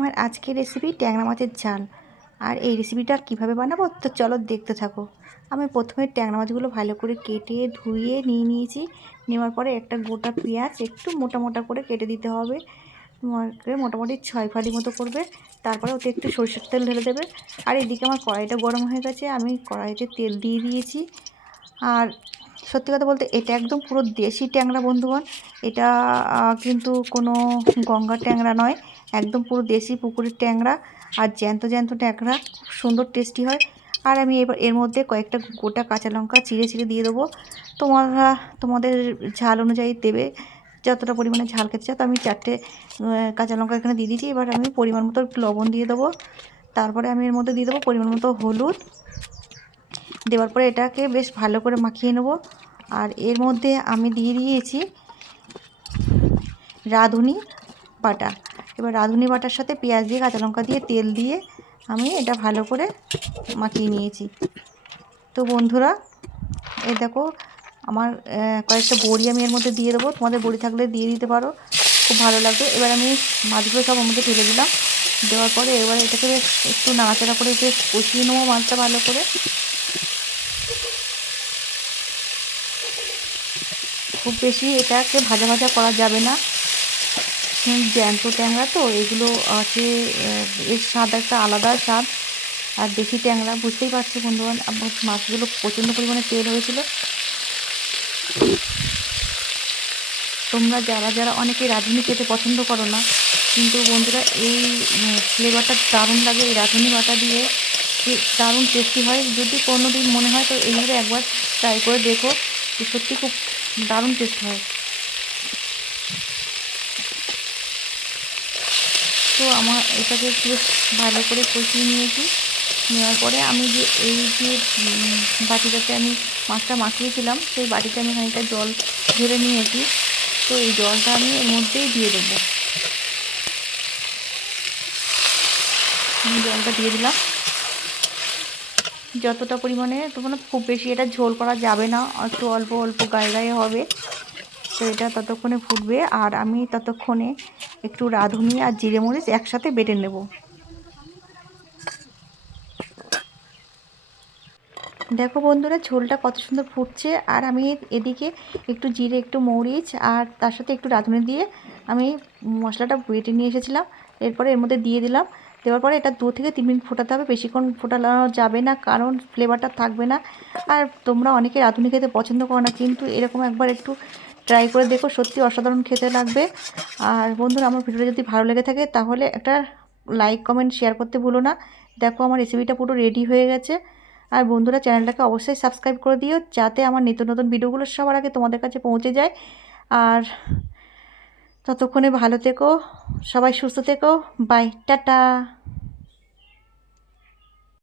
আমার আজকের রেসিপি ট্যাংরা মাছের ঝাল। আর এই রেসিপিটা কীভাবে বানাবো তো চলো দেখতে থাকো। আমি প্রথমে ট্যাংরা মাছগুলো ভালো করে কেটে ধুয়ে নিয়েছি। নেওয়ার পরে একটা গোটা পেঁয়াজ একটু মোটা মোটা করে কেটে দিতে হবে। মোটামুটি 6 ফালি মতো করবে। তারপরে ওতে একটু সরষের তেল ঢেলে দেবে। আর এদিকে আমার কড়াইটা গরম হয়ে গেছে, আমি কড়াইতে তেল দিয়ে দিয়েছি। আর সত্যি কথা বলতে এটা একদম পুরো দেশি ট্যাংরা বন্ধুগণ। এটা কিন্তু কোনো গঙ্গার ট্যাংরা নয়, একদম পুরো দেশি পুকুরের ট্যাংরা। আর জ্যান্ত জ্যান্ত ট্যাংরা, খুব সুন্দর টেস্টি হয়। আর আমি এবার এর মধ্যে কয়েকটা গোটা কাঁচা লঙ্কা চিড়ে চিড়ে দিয়ে দেবো। তোমাদের ঝাল অনুযায়ী দেবে, যতটা পরিমাণে ঝাল খেতে চাও। তো আমি 4টে কাঁচা লঙ্কা এখানে দিয়ে দিয়েছি। এবার আমি পরিমাণ মতো একটু লবণ দিয়ে দেবো। তারপরে আমি এর মধ্যে দিয়ে দেবো পরিমাণ মতো হলুদ। দেওয়ার পরে এটাকে বেশ ভালো করে মাখিয়ে নেব। আর এর মধ্যে আমি দিয়ে দিয়েছি রাঁধুনি বাটা। এবার রাঁধুনি বাটার সাথে পেঁয়াজ দিয়ে, কাঁচা লঙ্কা দিয়ে, তেল দিয়ে আমি এটা ভালো করে মাখিয়ে নিয়েছি। তো বন্ধুরা, এই দেখো আমার কয়েকটা বড়ি আমি এর মধ্যে দিয়ে দেবো। তোমাদের বড়ি থাকলে দিয়ে দিতে পারো, খুব ভালো লাগবে। এবার আমি মাছগুলো সব ওর মধ্যে ঢেলে দিলাম। দেওয়ার পরে এবার এটাকে একটু নাড়াচাড়া করে বেশ কষিয়ে নেবো মাছটা ভালো করে। খুব বেশি এটাকে ভাজা ভাজা করা যাবে না, জ্যান্ত ট্যাংরা তো এগুলো আছে, এর স্বাদ একটা আলাদা স্বাদ। আর দেশি ট্যাংরা বুঝতেই পারছো বন্ধুগণ, মাছগুলো প্রচণ্ড পরিমাণে তেল হয়েছিল। তোমরা যারা অনেকে রাঁধুনি খেতে পছন্দ করো না, কিন্তু বন্ধুরা এই ফ্লেভারটা দারুণ লাগে। এই রাঁধুনি বাটা দিয়ে দারুণ টেস্টি হয়। যদি কোনো দিন মনে হয় তো এইভাবে একবার ট্রাই করে দেখো, সত্যি খুব দারুণ টেস্ট হয়। তো আমার এটাকে বেশ ভালো করে কষিয়ে নিয়েছি। নেওয়ার পরে আমি এই যে বাটিটাতে আমি মাছটা মাখিয়েছিলাম, সেই বাটিতে আমি খানিকটা জল ঢেলে নিয়েছি। তো এই জলটা আমি এর মধ্যেই দিয়ে দেবো। আমি জলটা দিয়ে দিলাম যতটা পরিমাণে, তোমরা খুব বেশি এটা ঝোল করা যাবে না, একটু অল্প অল্প গায়ে গায়ে হবে। তো এটা ততক্ষণে ফুটবে আর আমি ততক্ষণে একটু রাঁধুনি আর জিরে মরিচ একসাথে বেটে নেব। দেখো বন্ধুরা, ঝোলটা কত সুন্দর ফুটছে। আর আমি এদিকে একটু জিরে, একটু মরিচ আর তার সাথে একটু রাঁধুনি দিয়ে আমি মশলাটা বেটে নিয়ে এসেছিলাম। এরপরে এর মধ্যে দিয়ে দিলাম। দেওয়ার পরে এটা 2 থেকে 3 মিনিট ফোটাতে হবে, বেশিক্ষণ ফোটানো যাবে না, কারণ ফ্লেভারটা থাকবে না। আর তোমরা অনেকে রাঁধুনি খেতে পছন্দ করো না, কিন্তু এরকম একবার একটু ট্রাই করে দেখো, সত্যি অসাধারণ খেতে লাগবে। আর বন্ধুরা, আমার ভিডিওটা যদি ভালো লেগে থাকে তাহলে একটা লাইক, কমেন্ট, শেয়ার করতে ভুলো না। দেখো আমার রেসিপিটা পুরো রেডি হয়ে গেছে। আর বন্ধুরা, চ্যানেলটাকে অবশ্যই সাবস্ক্রাইব করে দিও, যাতে আমার নিত্য নতুন ভিডিওগুলো সবার আগে তোমাদের কাছে পৌঁছে যায়। আর ততক্ষণে ভালো থেকো, সবাই সুস্থ থেকো। Bye, tata.